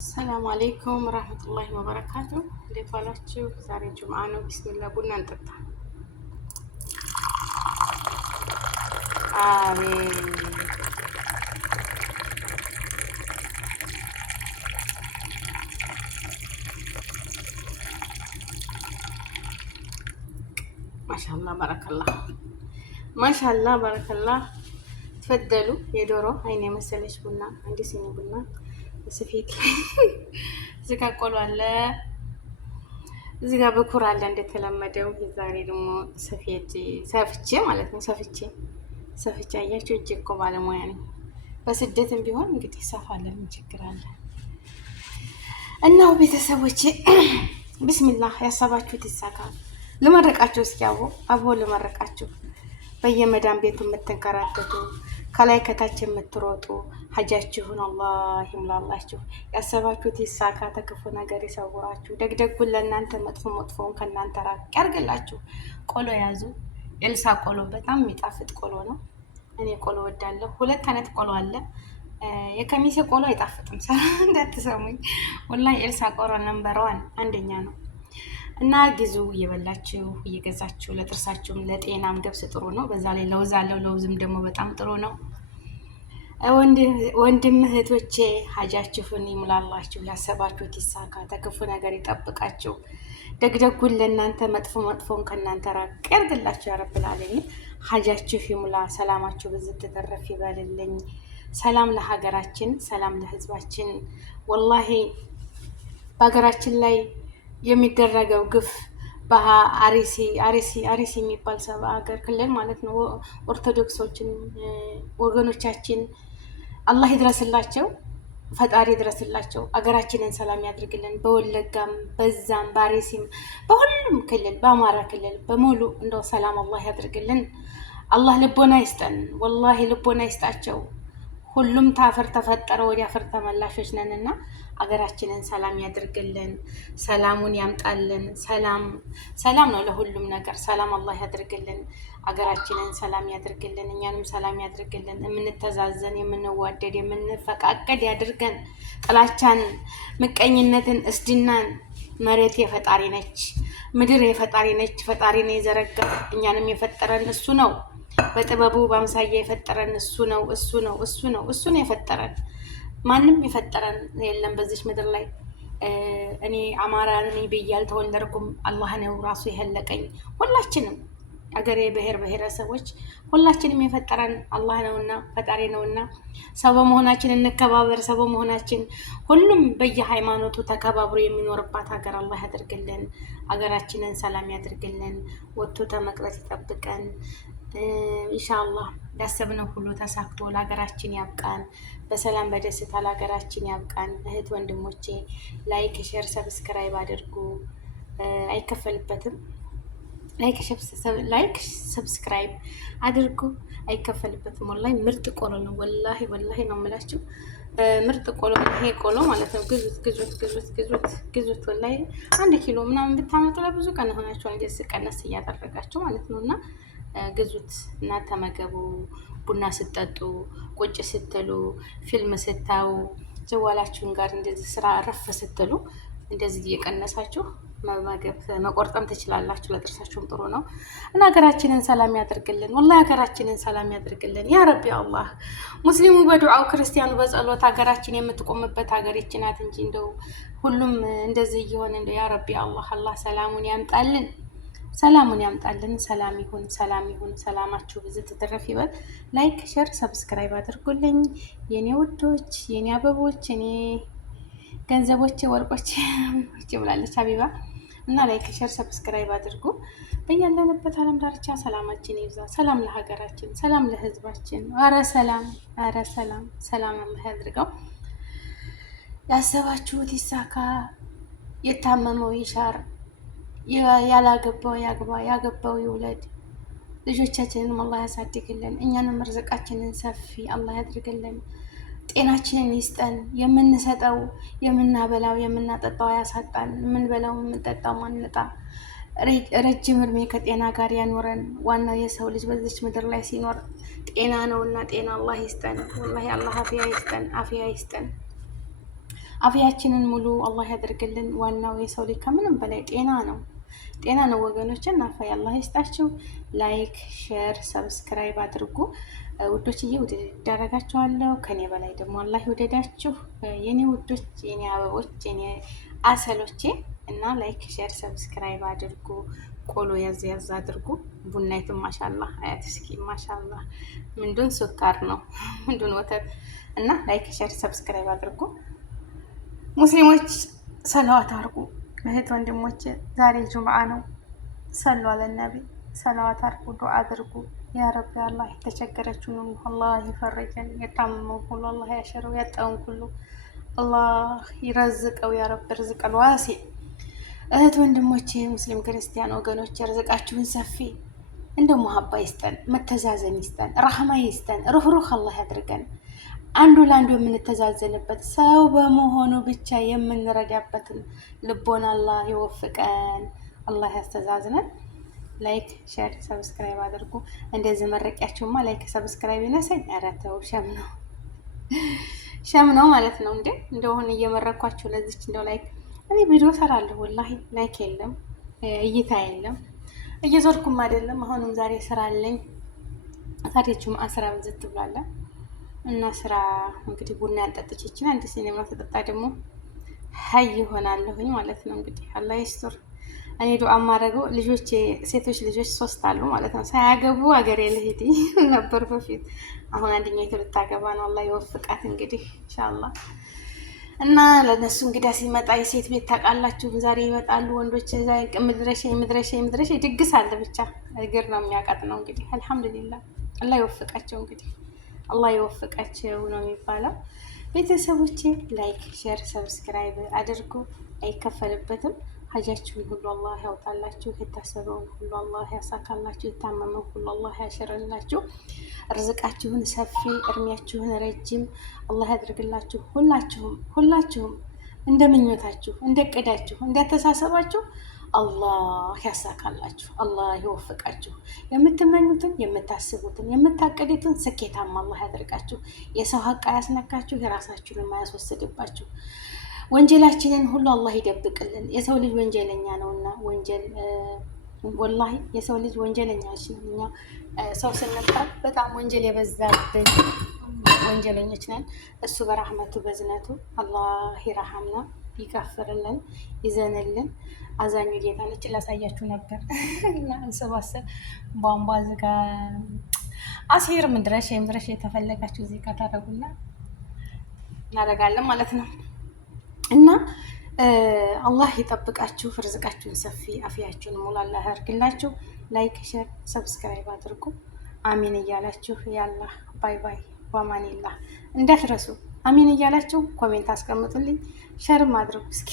ሰላም አለይኩም ወራህመቱላሂ ወበረካቱ። እንዴት ዋላችሁ? ዛሬ ጁምዓ ነው። ቢስሚላ ቡና እንጠጣ። አቤት ማሻአላህ በረከላህ፣ ማሻአላህ በረከላህ። ተፈደሉ። የዶሮ አይን የመሰለች ቡና፣ አንድ ሲኒ ቡና ስፌት እዚህ ጋር ቆሎ አለ፣ እዚህ ጋር በኩር አለ እንደተለመደው። ዛሬ ደግሞ ሰፍቼ ማለት ነው። ሰፍቼ አያችሁ፣ እጅ እኮ ባለሙያ ነኝ። በስደትም ቢሆን እንግዲህ ሰፋለን፣ ምን ችግር አለ? እናው ቤተሰቦቼ ቢስሚላህ፣ ያሰባችሁት ይሳካል። ልመረቃችሁ እስኪ አቦ ልመረቃችሁ። በየመዳን ቤቱ የምትንከራተቱ ከላይ ከታች የምትሮጡ ሀጃችሁን አላህ ይምላላችሁ። ያሰባችሁት ይሳካ፣ ተክፉ ነገር ይሰውራችሁ። ደግደጉን ለእናንተ፣ መጥፎውን ከእናንተ ራቅ ያርግላችሁ። ቆሎ ያዙ። ኤልሳ ቆሎ በጣም የሚጣፍጥ ቆሎ ነው። እኔ ቆሎ ወዳለሁ። ሁለት አይነት ቆሎ አለ። የከሚሴ ቆሎ አይጣፍጥም፣ እንዳትሰሙኝ። ወላሂ ኤልሳ ቆሎ ነምበር 1 አንደኛ ነው። እና ግዙ፣ እየበላችሁ እየገዛችሁ። ለጥርሳችሁም ለጤናም ገብስ ጥሩ ነው። በዛ ላይ ለውዝ አለው። ለውዝም ደግሞ በጣም ጥሩ ነው። ወንድም እህቶቼ ሀጃችሁን ይሙላላችሁ። ያሰባችሁት ይሳካ፣ ተክፉ ነገር ይጠብቃችሁ። ደግደጉን ለእናንተ፣ መጥፎን ከእናንተ ራቅ ያርግላችሁ። ያረብል ዓለሚን ሀጃችሁ ይሙላ። ሰላማችሁ ብዝት ተተረፍ ይበልልኝ። ሰላም ለሀገራችን፣ ሰላም ለህዝባችን። ወላሂ በሀገራችን ላይ የሚደረገው ግፍ አሪሲ የሚባል ሰባ ሀገር ክልል ማለት ነው። ኦርቶዶክሶችን ወገኖቻችን አላህ ይድረስላቸው፣ ፈጣሪ ይድረስላቸው። አገራችንን ሰላም ያድርግልን። በወለጋም በዛም በአሪሲም በሁሉም ክልል በአማራ ክልል በሙሉ እንደው ሰላም አላህ ያድርግልን። አላህ ልቦና ይስጠን፣ ወላሂ ልቦና ይስጣቸው። ሁሉም ታፈር ተፈጠረ ወዲያ አፈር ተመላሾች ነንና አገራችንን ሰላም ያድርግልን። ሰላሙን ያምጣልን። ሰላም ነው ለሁሉም ነገር። ሰላም አላህ ያድርግልን። አገራችንን ሰላም ያድርግልን። እኛንም ሰላም ያድርግልን። የምንተዛዘን፣ የምንዋደድ፣ የምንፈቃቀድ ያድርገን። ጥላቻን፣ ምቀኝነትን፣ እስድናን መሬት የፈጣሪ ነች፣ ምድር የፈጣሪ ነች። ፈጣሪ ነው የዘረጋ። እኛንም የፈጠረን እሱ ነው። በጥበቡ በአምሳያ የፈጠረን እሱ ነው የፈጠረን። ማንም የፈጠረን የለም በዚች ምድር ላይ። እኔ አማራ ነኝ ብዬ አልተወለድኩም። አላህ ነው ራሱ የኸለቀኝ። ሁላችንም አገሬ ብሔረሰቦች ሁላችንም የፈጠረን አላህ ነውና ፈጣሪ ነውና፣ ሰው በመሆናችን እንከባበር። ሰው በመሆናችን ሁሉም በየሃይማኖቱ ተከባብሮ የሚኖርባት ሀገር አላህ ያድርግልን። ሀገራችንን ሰላም ያድርግልን። ወጥቶ ተመቅረት ይጠብቀን። ኢንሻአላህ ያሰብነው ሁሉ ተሳክቶ ለሀገራችን ያብቃን። በሰላም በደስታ ለሀገራችን ያብቃን። እህት ወንድሞቼ ላይክ፣ ሼር፣ ሰብስክራይብ አድርጉ። አይከፈልበትም። ላይክ ሰብስክራይብ አድርጉ፣ አይከፈልበትም። ወላሂ ምርጥ ቆሎ ነው። ወላሂ ነው የምላችሁ፣ ምርጥ ቆሎ። ይሄ ቆሎ ማለት ነው። ግዙት። ወላሂ 1 ኪሎ ምናምን ብታመጡ ለብዙ ቀን ሆናቸው። እንደዚህ ቀነስ እያደረጋችሁ ማለት ነው። እና ግዙት እና ተመገቡ። ቡና ስትጠጡ፣ ቁጭ ስትሉ፣ ፊልም ስታዩ፣ ጀዋላችሁን ጋር እንደዚህ ስራ ረፍ ስትሉ እንደዚህ እየቀነሳችሁ መቆርጠም ትችላላችሁ። ለጥርሳችሁም ጥሩ ነው እና ሀገራችንን ሰላም ያደርግልን። ወላሂ ሀገራችንን ሰላም ያደርግልን ያ ረቢ አላህ። ሙስሊሙ በዱዓው ክርስቲያኑ በጸሎት ሀገራችን የምትቆምበት ሀገር ይህች ናት እንጂ እንደው ሁሉም እንደዚህ እየሆነ እንደው ያ ረቢ አላህ ሰላሙን ያምጣልን። ሰላም ይሁን። ሰላማችሁ ብዙ ትትረፍ ይበል። ላይክ፣ ሼር፣ ሰብስክራይብ አድርጉልኝ የኔ ውዶች፣ የኔ አበቦች፣ የኔ ገንዘቦች፣ ወርቆች ብላለች ሀቢባ። እና ላይክ፣ ሼር፣ ሰብስክራይብ አድርጉ። በያለንበት ዓለም ዳርቻ ሰላማችን ይብዛ። ሰላም ለሀገራችን፣ ሰላም ለህዝባችን። አረ ሰላም አላህ ያድርገው። ያሰባችሁት ይሳካ፣ የታመመው ይሻር፣ ያላገባው ያግባ፣ ያገባው ይውለድ። ልጆቻችንን አላህ ያሳድግልን። እኛንም ርዝቃችንን ሰፊ አላህ ያድርግልን። ጤናችንን ይስጠን። የምንሰጠው የምናበላው የምናጠጣው ያሳጣን። የምንበላው የምንጠጣው ማንጣ። ረጅም እድሜ ከጤና ጋር ያኖረን። ዋናው የሰው ልጅ በዚች ምድር ላይ ሲኖር ጤና ነውና ጤና አላህ ይስጠን። ወላሂ አላህ አፍያ ይስጠን። አፍያችንን ሙሉ አላህ ያደርግልን። ዋናው የሰው ልጅ ከምንም በላይ ጤና ነው። ጤና ነው ወገኖችን። አፋ አላህ ይስጣችሁ። ላይክ፣ ሼር፣ ሰብስክራይብ አድርጉ ውዶችዬ። ውድድ ይዳረጋችኋለሁ። ከኔ በላይ ደግሞ አላህ ይወደዳችሁ የኔ ውዶች፣ የኔ አበቦች፣ የኔ አሰሎቼ እና ላይክ፣ ሼር፣ ሰብስክራይብ አድርጉ። ቆሎ ያዝ ያዝ አድርጉ። ቡናይቱም ማሻአላህ አያት እስኪ ማሻአላህ ምንዱን ሱካር ነው ምንዱን ወተት እና ላይክ፣ ሼር፣ ሰብስክራይብ አድርጉ። ሙስሊሞች ሰለዋት አርጉ። እህት ወንድሞች ዛሬ ጁምዓ ነው። ሰሉ አለ ነቢ ሰለዋት አርጉ፣ ዱዓ አድርጉ። ያ ረቢ አላህ የተቸገረችውን አላህ ይፈርጀን፣ የታመመው ሁሉ አላህ ያሸረው፣ ያጣውን ሁሉ አላህ ይረዝቀው። ያ ረቢ ርዝቀል ዋሲ። እህት ወንድሞቼ ሙስሊም ክርስቲያን ወገኖች ርዝቃችሁን ሰፊ እንደ ሙሀባ ይስጠን፣ መተዛዘን ይስጠን፣ ረህማ ይስጠን። ሩህሩህ አላህ ያድርገን። አንዱ ለአንዱ የምንተዛዘንበት ሰው በመሆኑ ብቻ የምንረዳበትን ልቦና አላህ ይወፍቀን። አላህ ያስተዛዝነን። ላይክ፣ ሼር፣ ሰብስክራይብ አድርጉ። እንደዚህ መረቂያችሁማ ላይክ ሰብስክራይብ ይነሰኝ። ኧረ ተው ሸም ነው ማለት ነው እንዴ! እንደሆነ እየመረኳችሁ ለዚች እንደው ላይክ እኔ ቪዲዮ ሰራለሁ ወላሂ ላይክ የለም እይታ የለም። እየዞርኩም አይደለም። አሁንም ዛሬ ስራ አለኝ። ታዲያችሁም አስራ ብዝት ብላለ እና ስራ እንግዲህ ቡና ያንጠጥች ይችላል። አንድ ሲኔማ ተጠጣ ደግሞ ሀይ ይሆናለሁኝ ማለት ነው። እንግዲህ አላህ ይስጥር። እኔ ዱዓ ማድረገው ልጆቼ ሴቶች ልጆች 3 አሉ ማለት ነው። ሳያገቡ አገሬ ልሄድ ነበር በፊት። አሁን አንደኛው ልታገባ ነው። አላህ ይወፍቃት እንግዲህ ኢንሻአላህ። እና ለነሱ እንግዲህ ሲመጣ የሴት ቤት ታውቃላችሁ፣ ዛሬ ይመጣሉ ወንዶች። ምድረሻ ድግስ አለ። ብቻ እግር ነው የሚያቃጥ ነው እንግዲህ። አልሐምዱሊላህ አላህ ይወፍቃቸው እንግዲህ አላህ ይወፍቃቸው ነው የሚባለው። ቤተሰቦቼ ላይክ፣ ሼር፣ ሰብስክራይብ አድርጉ። አይከፈልበትም። ሀጃችሁን ሁሉ አላህ ያውጣላችሁ። የታሰበውን ሁሉ አላህ ያሳካላችሁ። የታመመውን ሁሉ አላህ ያሸረላችሁ። ርዝቃችሁን ሰፊ፣ እድሜያችሁን ረጅም አላህ ያድርግላችሁ። ሁላችሁም እንደ ምኞታችሁ፣ እንደ እቅዳችሁ፣ እንዳተሳሰባችሁ አላህ ያሳካላችሁ። አላህ ይወፍቃችሁ። የምትመኙትን፣ የምታስቡትን፣ የምታቀዱትን ስኬታማ አላህ ያደርጋችሁ። የሰው ሀቅ አያስነካችሁ፣ የራሳችሁን ማያስወስድባችሁ። ወንጀላችንን ሁሉ አላህ ይደብቅልን። የሰው ልጅ ወንጀለኛ ነውና ወንጀል ወላሂ የሰው ልጅ ወንጀለኛዎች ነው። እኛ ሰው ስንባል በጣም ወንጀል የበዛብን ወንጀለኞች ነን። እሱ በራህመቱ በዝነቱ አላህ ይረሐምና ይጋፍርልን፣ ይዘንልን። አዛኙ ጌታ ነች። ላሳያችሁ ነበር እና እንሰባሰብ ቧንቧ ዝጋ አሲር ምድረሽ የተፈለጋችሁ እዚህ ጋር ታደርጉና እናደርጋለን ማለት ነው። እና አላህ ይጠብቃችሁ፣ ርዝቃችሁን ሰፊ፣ አፍያችሁን ሙሉ አላህ ያርግላችሁ። ላይክ፣ ሼር፣ ሰብስክራይብ አድርጉ። አሚን እያላችሁ ያላህ ባይ ባይ በማኒላህ እንዳትረሱ። አሚን እያላችሁ ኮሜንት አስቀምጡልኝ፣ ሸርም አድርጉ እስኪ